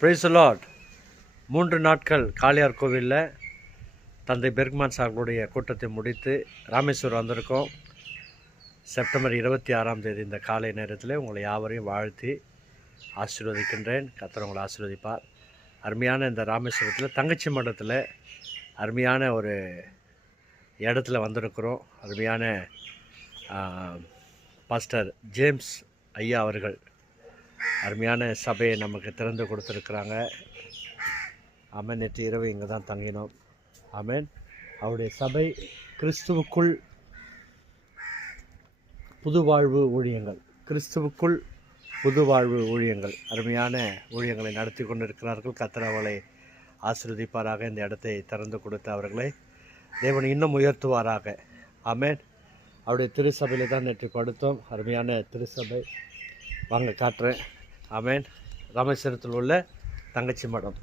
Praise the Lord. 3 நாட்கள் காளியார் கோவிலில் தந்தை பெர்க்மான் சார்களுடைய கூட்டத்தை முடித்து ராமேஸ்வரம் வந்திருக்கோம். செப்டம்பர் 26ஆம் தேதி இந்த காலை நேரத்தில் உங்களை யாவரையும் வாழ்த்தி ஆசீர்வதிக்கின்றேன். கர்த்தர் உங்களை ஆசீர்வதிப்பார். அருமையான இந்த ராமேஸ்வரத்தில் தங்கச்சி மடத்தில் அருமையான ஒரு இடத்துல வந்திருக்கிறோம். அருமையான பாஸ்டர் ஜேம்ஸ் ஐயா அவர்கள் அருமையான சபையை நமக்கு திறந்து கொடுத்துருக்குறாங்க. ஆமேன். நேற்று இரவு இங்கே தான் தங்கினோம். ஆமேன். அவருடைய சபை கிறிஸ்துவுக்குள் புதுவாழ்வு ஊழியங்கள், கிறிஸ்துவுக்குள் புதுவாழ்வு ஊழியங்கள், அருமையான ஊழியங்களை நடத்தி கொண்டிருக்கிறார்கள். கர்த்தர் அவர்களை ஆசீர்வதிப்பாராக. இந்த இடத்தை திறந்து கொடுத்து அவர்களை தேவன் இன்னும் உயர்த்துவாராக. ஆமேன். அவருடைய திருச்சபையில் தான் நேற்று படுத்தோம். அருமையான திருச்சபை, வாங்க காட்டுறேன். ஆமேன். ராமேஸ்வரத்தில் உள்ள தங்கச்சி மடம்.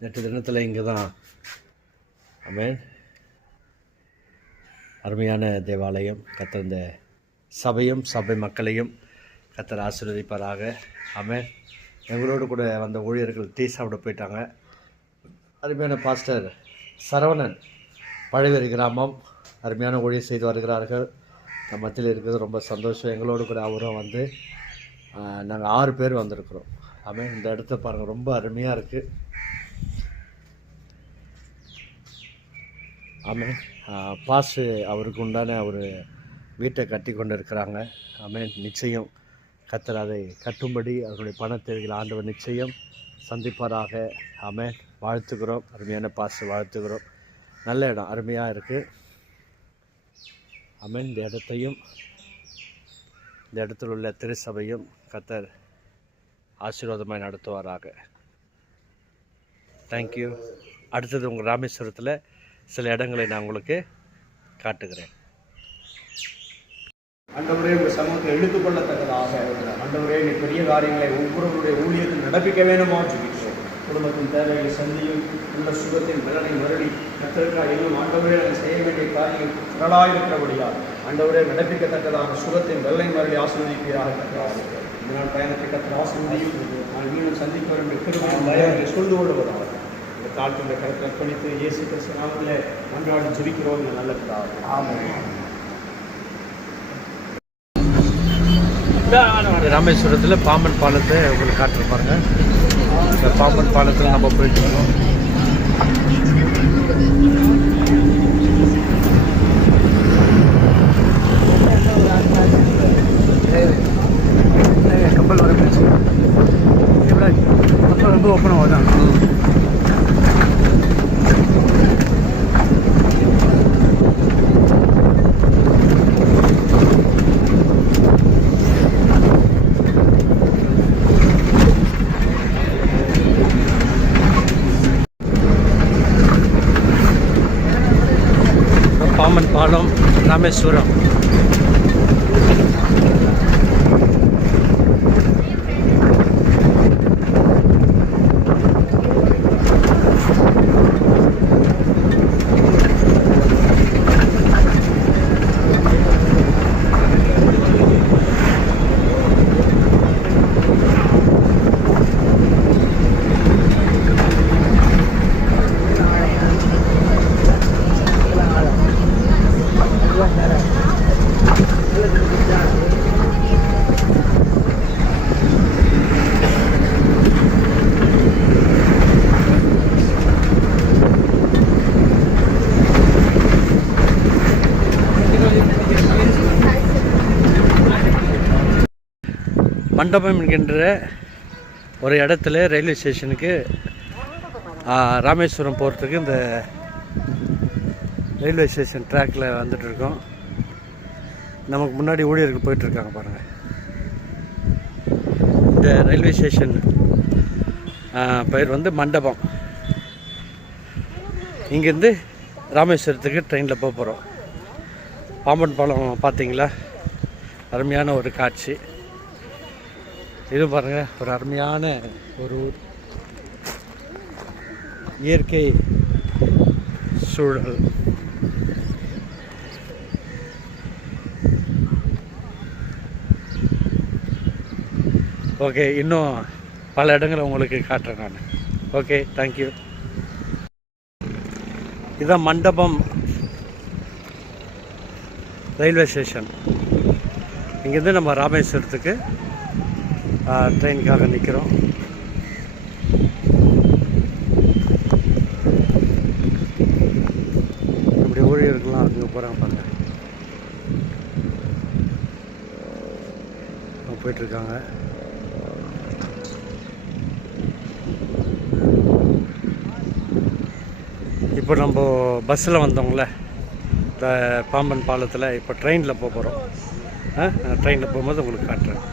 நேற்று தினத்தில் இங்கே தான். ஆமேன். அருமையான தேவாலயம். கர்த்தர் இந்த சபையும் சபை மக்களையும் கர்த்தர் ஆசீர்வதிப்பாராக. ஆமேன். எங்களோடு கூட வந்த ஊழியர்கள் டீ சாப்பிட போயிட்டாங்க. அருமையான பாஸ்டர் சரவணன், பழைவேரி கிராமம், அருமையான ஊழியர் செய்து வருகிறார்கள். நம்ம மத்தியில் இருக்கிறது ரொம்ப சந்தோஷம். எங்களோடு கூட அவரும் வந்து நாங்கள் 6 பேர் வந்திருக்கிறோம். ஆமாம். இந்த இடத்த பாருங்கள், ரொம்ப அருமையாக இருக்குது. ஆமாம். பாசு அவருக்கு உண்டான ஒரு வீட்டை கட்டி கொண்டு இருக்கிறாங்க. ஆமாம். நிச்சயம் கர்த்தர் அதை கட்டும்படி அவருடைய பணத்தேவைகள் ஆண்டவர் நிச்சயம் சந்திப்பாராக. ஆமாம். வாழ்த்துக்கிறோம். அருமையான பாசு வாழ்த்துக்கிறோம். நல்ல இடம், அருமையாக இருக்குது. ஆமென். இந்த இடத்தையும் இந்த இடத்தில் உள்ள திருச்சபையும் கர்த்தர் ஆசீர்வாதமாய் நடத்துவாராக. தேங்க்யூ. அடுத்தது உங்கள் ராமேஸ்வரத்தில் சில இடங்களை நான் உங்களுக்கு காட்டுகிறேன். ஆண்டவரே, உங்கள் சமூகத்தை எடுத்துக்கொள்ளத்தக்கதாக ஆண்டவரே, நீ பெரிய காரியங்களை ஒவ்வொருவருடைய ஊழியத்தில் நடப்பிக்க வேண்டுமா ஜெபிக்கிறோம். குடும்பத்தின் தேவைகளை சந்தியும் உள்ள சுகத்தின் பலனை மறுபடி கத்திற்காக இன்னும் ஆண்டவரே நாங்கள் செய்ய வேண்டிய காரியங்கள் திரளாயிருக்கிறபடியால் ஆண்டவரே நடப்பிக்கத்தக்கதாக சுகத்தின் வெள்ளை மறுபடி ஆசீர்வதிப்பீராக கத்தராக. இதனால் பயணத்தை கத்திர ஆசீர்வதியும் நான் மீண்டும் சந்திக்க வேண்டும் கிருபையை சொல்ந்து கொள்வதாக இந்த தாழ்த்துடைய கருத்தை அர்ப்பணித்து இயேசு கிறிஸ்து நாமத்திலே மன்றாடி ஜெபிக்கிறோம். இந்த நல்ல பிதாவே. ஆமென். ராமேஸ்வரத்தில் பாம்பன் பாலத்தை உங்களுக்கு காட்டிருப்பாருங்க. இந்த பாம்பன் பாலத்தில் நம்ம போயிட்டு இருக்கோம். கப்பல் வர பேசுகிறேன். கப்பல் வந்து ஓப்பன் ஆகுதான். பாம்பன் பாலம், ராமேஸ்வரம். மண்டபம் என்கின்ற ஒரு இடத்துல ரயில்வே ஸ்டேஷனுக்கு ராமேஸ்வரம் போகிறதுக்கு இந்த ரயில்வே ஸ்டேஷன் ட்ராக்கில் வந்துட்டுருக்கோம். நமக்கு முன்னாடி ஊழியர்கள் போயிட்டுருக்காங்க பாருங்கள். இந்த ரயில்வே ஸ்டேஷன் பெயர் வந்து மண்டபம். இங்கேருந்து ராமேஸ்வரத்துக்கு ட்ரெயினில் போக போகிறோம். பாம்பன் பாலம் பார்த்தீங்களா? அருமையான ஒரு காட்சி. இது பாருங்கள், ஒரு அருமையான ஒரு இயற்கை சூழல். ஓகே, இன்னும் பல இடங்களை உங்களுக்கு காட்டுறேன் நான். Okay, thank you. இதுதான் மண்டபம் ரயில்வே ஸ்டேஷன். இங்கேருந்து நம்ம ராமேஸ்வரத்துக்கு ட்ரெயினுக்காக நிற்கிறோம். இப்படி ஊழியர்கள்லாம் அங்கே போகிறாங்க பாருங்க, அவங்க போயிட்டுருக்காங்க. இப்போ நம்ம பஸ்ஸில் வந்தோங்கள, இந்த பாம்பன் பாலத்தில் இப்போ ட்ரெயினில் போக போகிறோம். ட்ரெயினில் போகும்போது உங்களுக்கு காட்டுறேன்.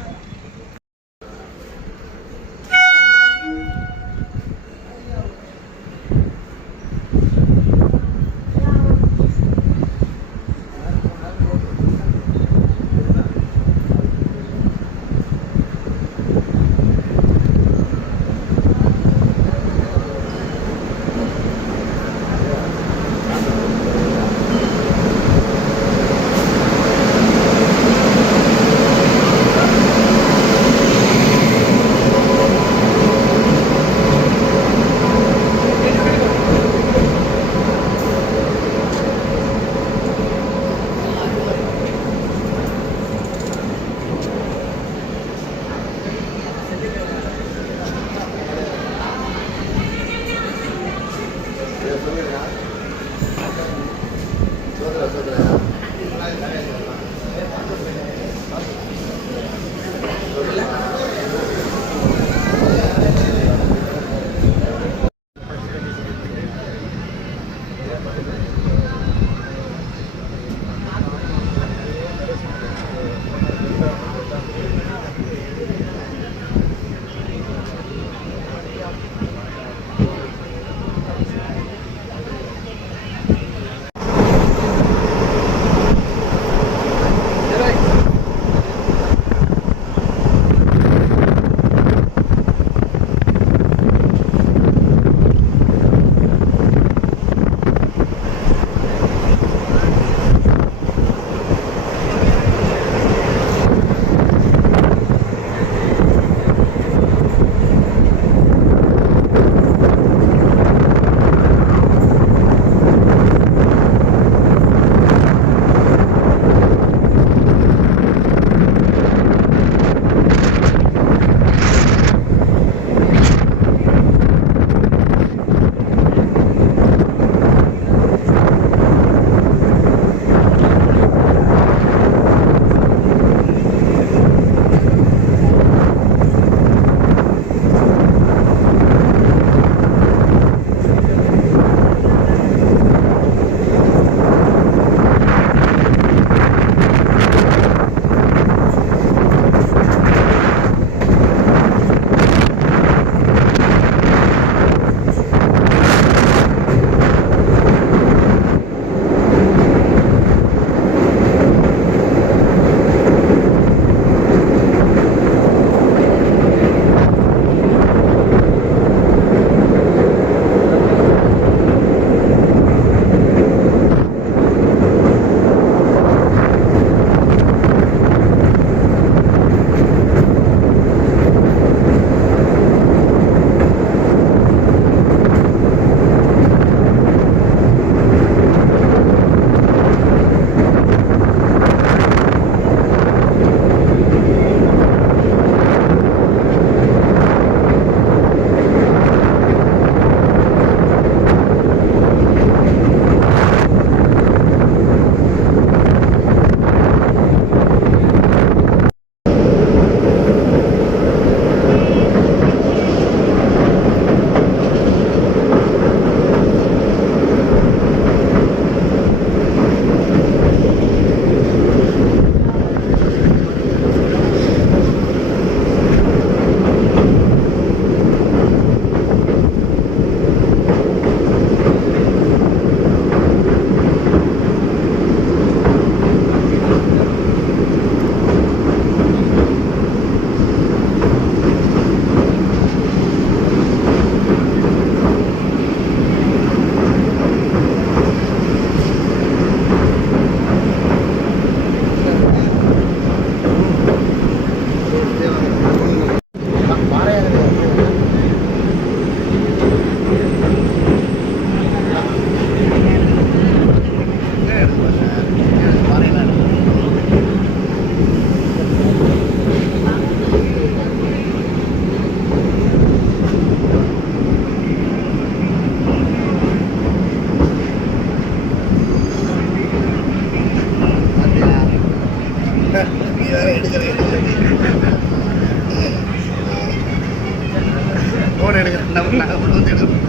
ஃபோன் எடுக்கிறேன் நாங்கள் கொண்டு வந்து எடுக்கிறோம்.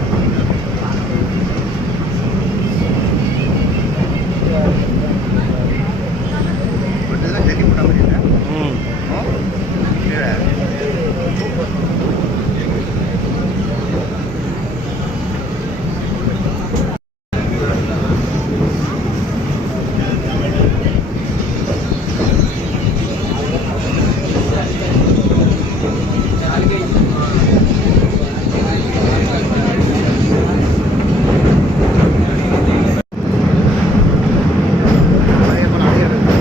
இதெல்லாம் ஜெல்லி போட்ட மாதிரி இல்லை. ம் அதே போல் அதே இருக்கு.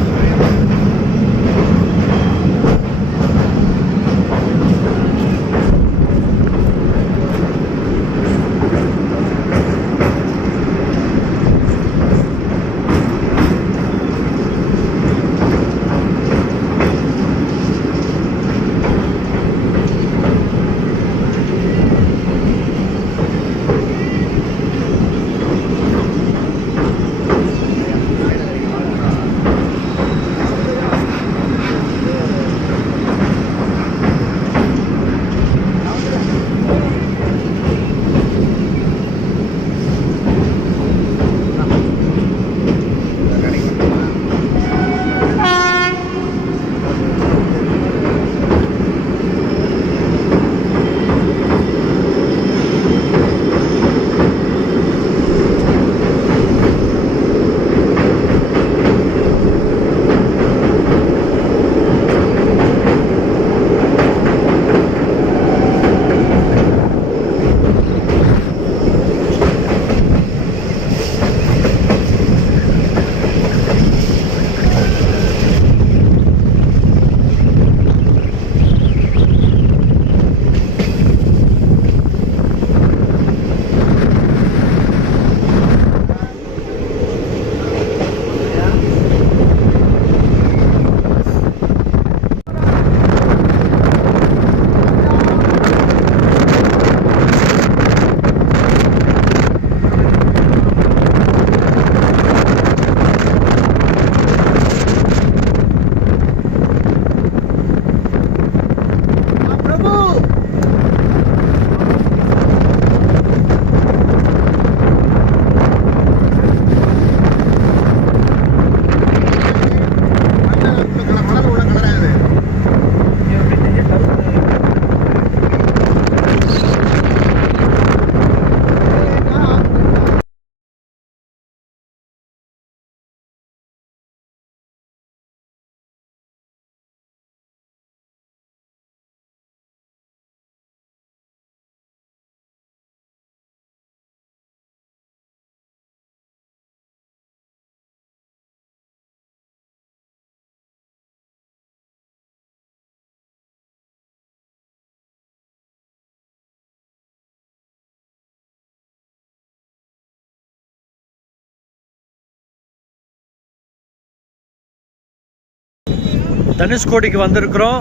தனுஷ்கோடிக்கு வந்திருக்கிறோம்.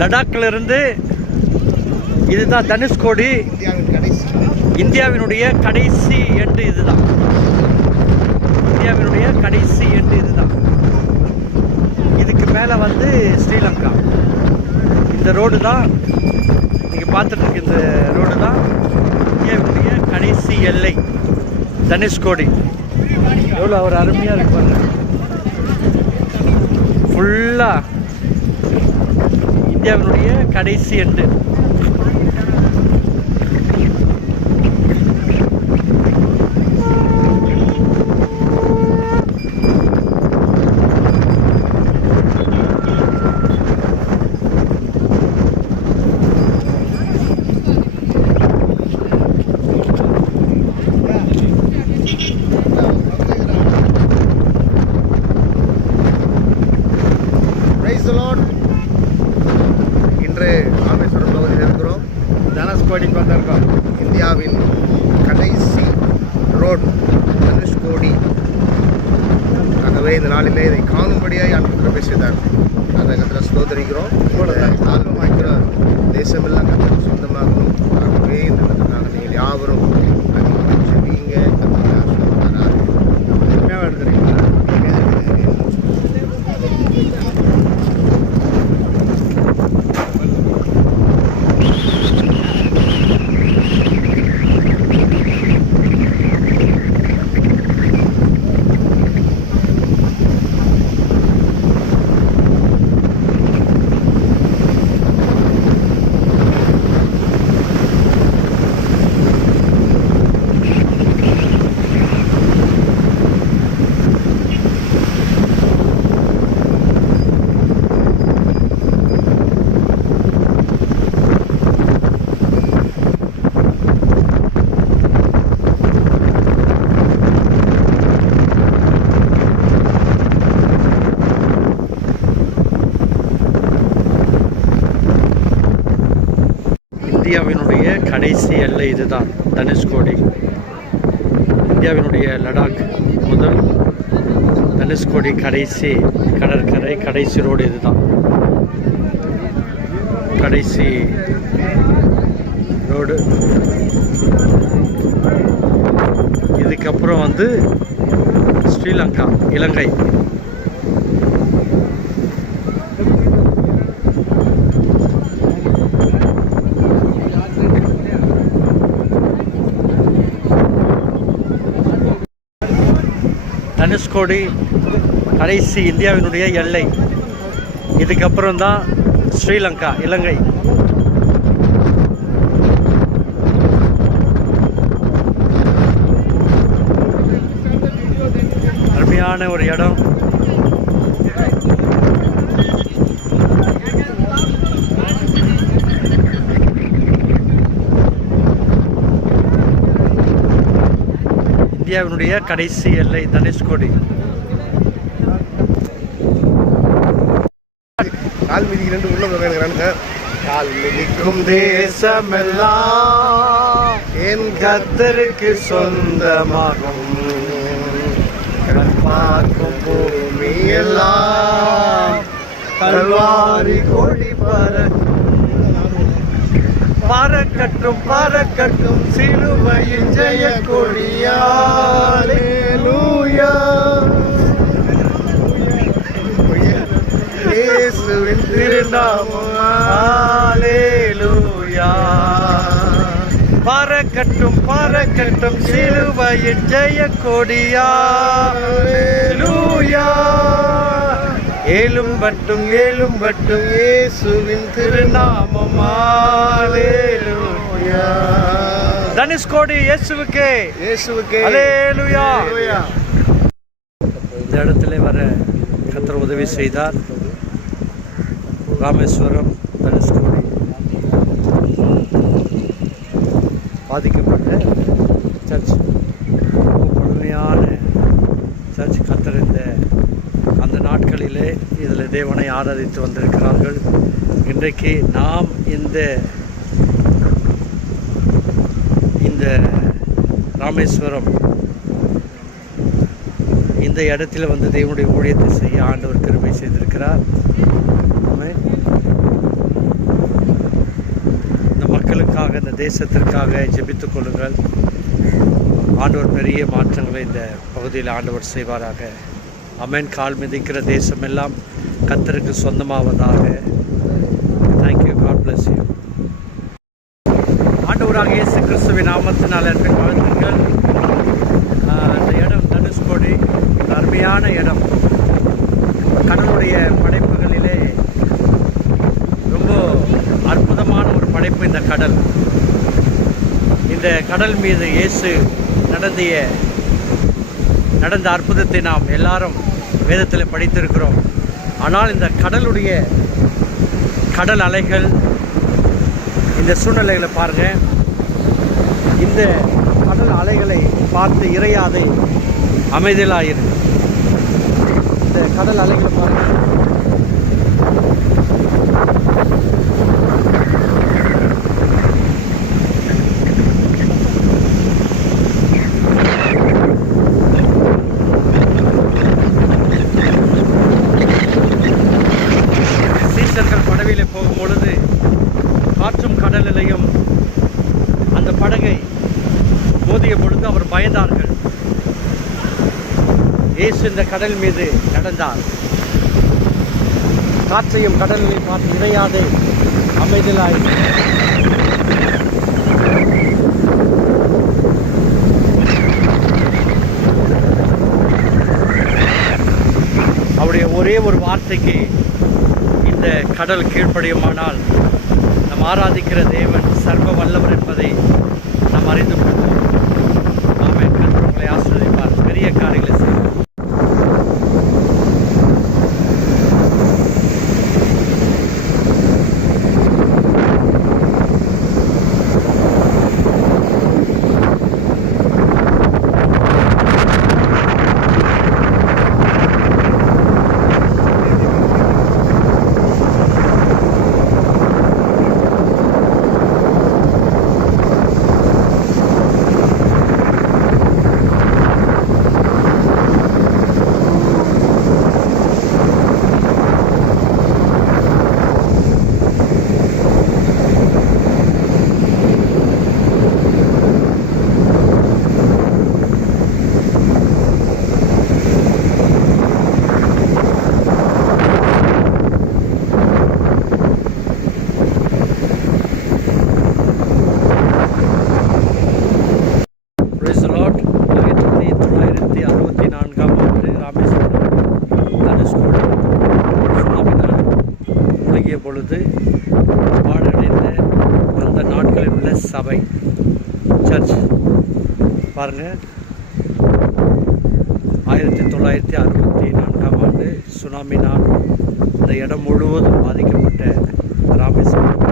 லடாக்ல இருந்து இதுதான் தனுஷ்கோடி. இந்தியாவினுடைய கடைசி எண்டு இதுதான். இந்தியாவினுடைய கடைசி எண்டு இதுதான். இதுக்கு மேலே வந்து ஸ்ரீலங்கா. இந்த ரோடு தான் நீங்கள் பார்த்துட்டு இருக்க இந்த ரோடு தான் இந்தியாவினுடைய கடைசி எல்லை தனுஷ்கோடி. எவ்வளோ ஒரு அருமையாக இருக்கு பாருங்க. ஃபுல்லாக இந்தியாவினுடைய கடைசி எண்டு. இன்று ராமேஸ்வரம் பகுதியில் இருக்கிறோம். தனுஷ்கோடிக்கு வந்திருக்கோம். இந்தியாவின் கடைசி ரோட் தனுஷ்கோடி. ஆகவே இந்த நாளிலே இதை காணும்படியாக ஆண்டவர் பேசியதார். அந்த கத்திர ஸ்தோத்தரிக்கிறோம். ஆல்பம் வாய்க்கிற தேசமெல்லாம் கத்திர சொந்தமாகணும். ஆகவே இந்த கத்திரக்காக நீங்கள் யாவரும் ஜெபிங்க. கத்திர எடுத்துறீங்களா? இந்தியாவினுடைய கடைசி எல்லை இதுதான், தனுஷ்கோடி. இந்தியாவினுடைய லடாக் முதல் தனுஷ்கோடி கடைசி கடற்கரை, கடைசி ரோடு இதுதான், கடைசி ரோடு. இதுக்கப்புறம் வந்து ஸ்ரீலங்கா, இலங்கை. தனுஷ்கோடி கடைசி இந்தியாவினுடைய எல்லை. இதுக்கப்புறம் தான் ஸ்ரீலங்கா, இலங்கை. அருமையான ஒரு இடம். இந்தியாவினுடைய கடைசி எல்லை தனுஷ்கோடி. கால் மீதி 2 உள்ள வேணுங்கிறானுங்க. கால் மிதிக்கும் தேசமெல்லாம் என் கர்த்தருக்கு சொந்தமாகும், பார்க்கும் பூமி எல்லாம் கல்வாரி கொடி பறக்கட்டும் பறக்கட்டும் சிலுவையின் ஜெய கொடியாலே. இயேசுவின் திருநாமம் ஹல்லேலூயா. பறக்கட்டும் பறக்கட்டும் சிலுவையின் ஜெய கொடியாலேலூயா. ஏலும்பட்டும் ஏலும்பட்டும் இயேசுவின் திருநாமம் ஹல்லேலூயா. தனுஷ்கோடி இயேசுவுக்கே, இயேசுவுக்கே ஹல்லேலூயா. இந்த இடத்துல வர கர்த்தர் உதவி செய்தார். ராமேஸ்வரம், தனுஷ்கோடி பாதிக்கப்பட்ட சர்ச், பழமையான சர்ச். கர்த்தர் அந்த நாட்களிலே இதில் தேவனை ஆராதித்து வந்திருக்கிறார்கள். இன்றைக்கு நாம் இந்த ராமேஸ்வரம் இந்த இடத்துல வந்து தேவனுடைய ஊழியத்தை செய்ய ஆண்டவர் கிருபை செய்திருக்கிறார். இந்த மக்களுக்காக, இந்த தேசத்திற்காக ஜெபித்துக் கொள்ளுங்கள். ஆண்டவர் பெரிய மாற்றங்களை இந்த பகுதியில் ஆண்டவர் செய்வாராக. அமேன். கால் மிதிக்கிற தேசமெல்லாம் கர்த்தருக்கு சொந்தமாவதாக. தேங்க்யூ. God bless you. ஆண்டவராக இயேசு கிறிஸ்துவின் நாமத்தினால் என் வாழ்த்துக்கள். இந்த இடம் தனுஷ்கோடி அருமையான இடம். கடலுடைய படைப்புகளிலே ரொம்ப அற்புதமான ஒரு படைப்பு இந்த கடல். இந்த கடல் மீது இயேசு நடந்த அற்புதத்தை நாம் எல்லாரும் வேதத்தில் படித்திருக்கிறோம். ஆனால் இந்த கடல் அலைகள், இந்த சூழ்நிலைகளை பாருங்கள். இந்த கடல் அலைகளை பார்த்து இறையாதை அமைதலாயிரு. இந்த கடல் அலைகளை பாருங்கள். சீசர்கள் படவிலே போகும் பொழுது காற்றும் கடலிலையும் அந்த படகை மோதிய பொழுது அவர் பயந்தார்கள். இயேசு இந்த கடல் மீது நடந்தார். காற்றையும் கடலையும் பார்த்து இறையாதே அமைதலாய். அவருடைய ஒரே ஒரு வார்த்தைக்கு இந்த கடல் கீழ்ப்படியுமானால் நாம் ஆராதிக்கிற தேவன் சர்வ வல்லவர் என்பதை நாம் அறிந்து கொள்வோம். ஆமென். கர்த்தர் உங்களை ஆசீர்வதிப்பார். பெரிய காரியங்களை செய்வார். தாண்டிய பொழுது பாழடைந்த அந்த நாட்களில் உள்ள சபை சர்ச் பாருங்கள். 1964 ஆண்டு சுனாமினால் அந்த இடம் முழுவதும் பாதிக்கப்பட்ட ராமேஸ்வரம்